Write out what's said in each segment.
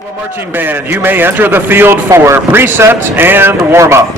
Marching band, you may enter the field for preset and warm-up.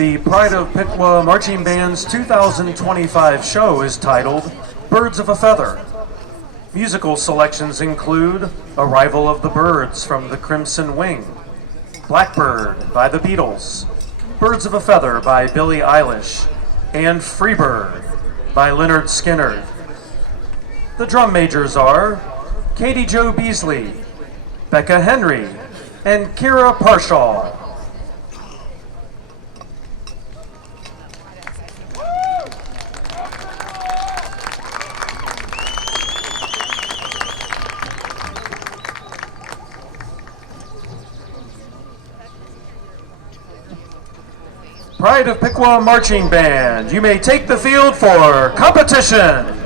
The Pride of Piqua Marching Band's 2025 show is titled Birds of a Feather. Musical selections include Arrival of the Birds from the Crimson Wing, Blackbird by the Beatles, Birds of a Feather by Billie Eilish, and Freebird by Leonard Skinner. The drum majors are Katie Jo Beasley, Becca Henry, and Kira Parshall. Pride of Piqua Marching Band, you may take the field for competition.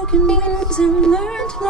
broken wings and learn to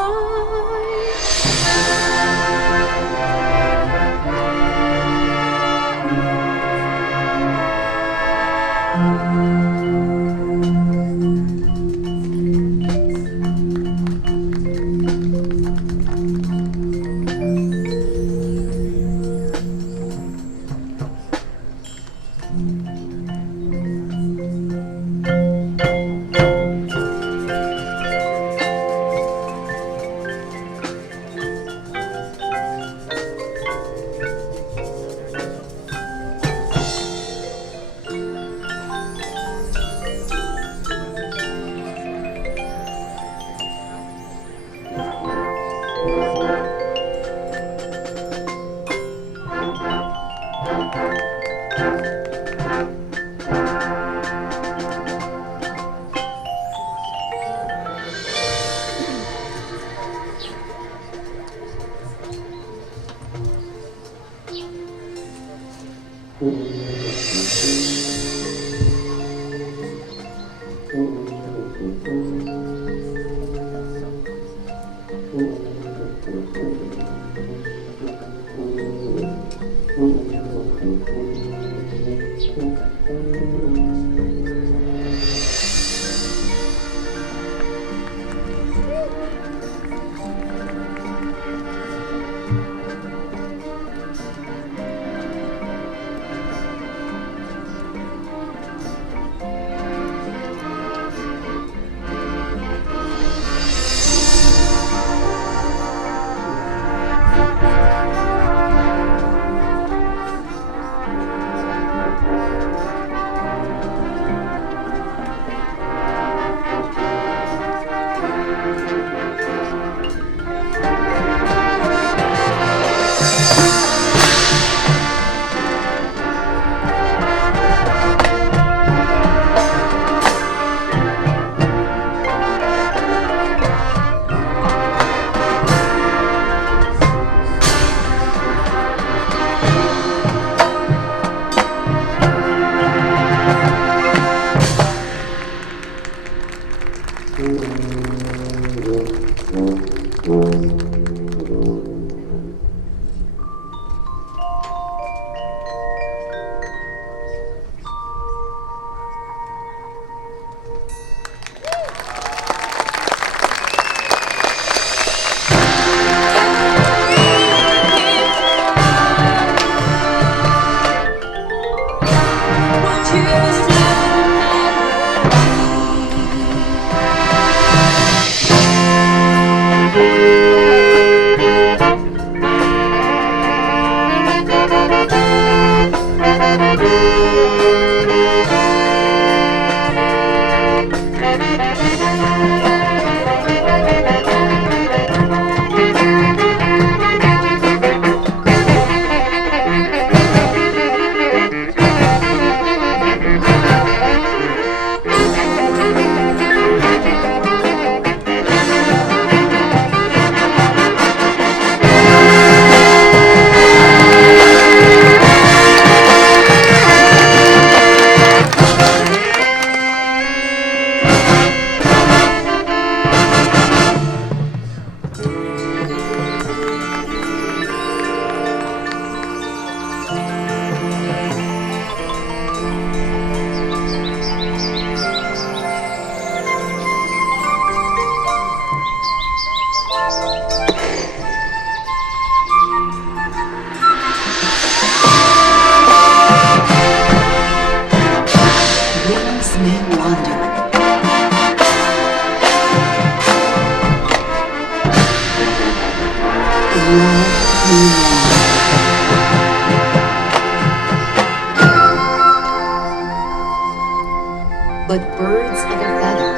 But birds of a feather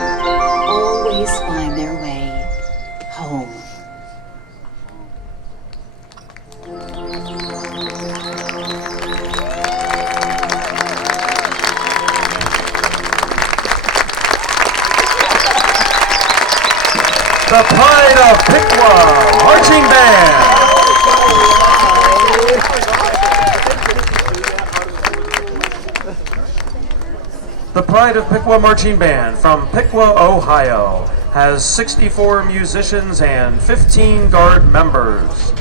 always find their way home. The Pride of Piqua Marching Band. The Pride of Piqua Marching Band from Piqua, Ohio. has 64 musicians and 15 guard members.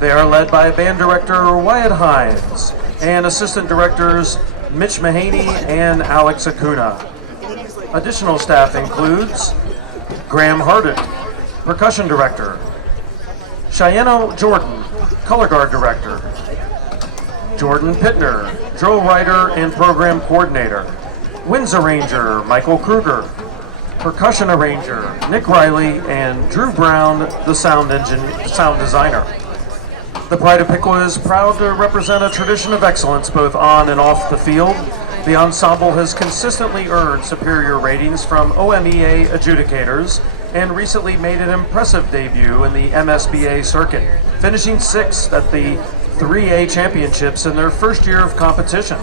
They are led by band director Wyatt Hines and assistant directors Mitch Mahaney and Alex Acuna. Additional staff includes Graham Hardin, percussion director, Cheyenne Jordan, color guard director, Jordan Pittner, drill writer and program coordinator, winds arranger Michael Kruger, percussion arranger Nick Riley, and Drew Brown, the sound designer. The Pride of Piqua is proud to represent a tradition of excellence both on and off the field. The ensemble has consistently earned superior ratings from OMEA adjudicators and recently made an impressive debut in the MSBA circuit, finishing 6th at the 3A championships in their first year of competition.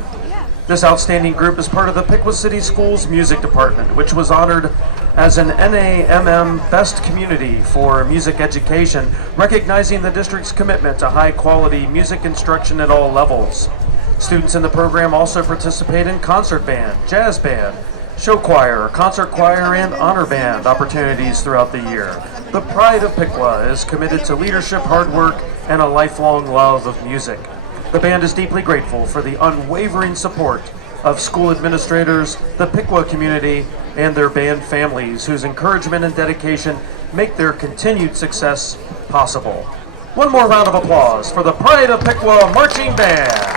This outstanding group is part of the Piqua City Schools Music Department, which was honored as an NAMM Best Community for Music Education, recognizing the district's commitment to high-quality music instruction at all levels. Students in the program also participate in concert band, jazz band, show choir, concert choir, and honor band opportunities throughout the year. The Pride of Piqua is committed to leadership, hard work, and a lifelong love of music. The band is deeply grateful for the unwavering support of school administrators, the Piqua community, and their band families, whose encouragement and dedication make their continued success possible. One more round of applause for the Pride of Piqua Marching Band.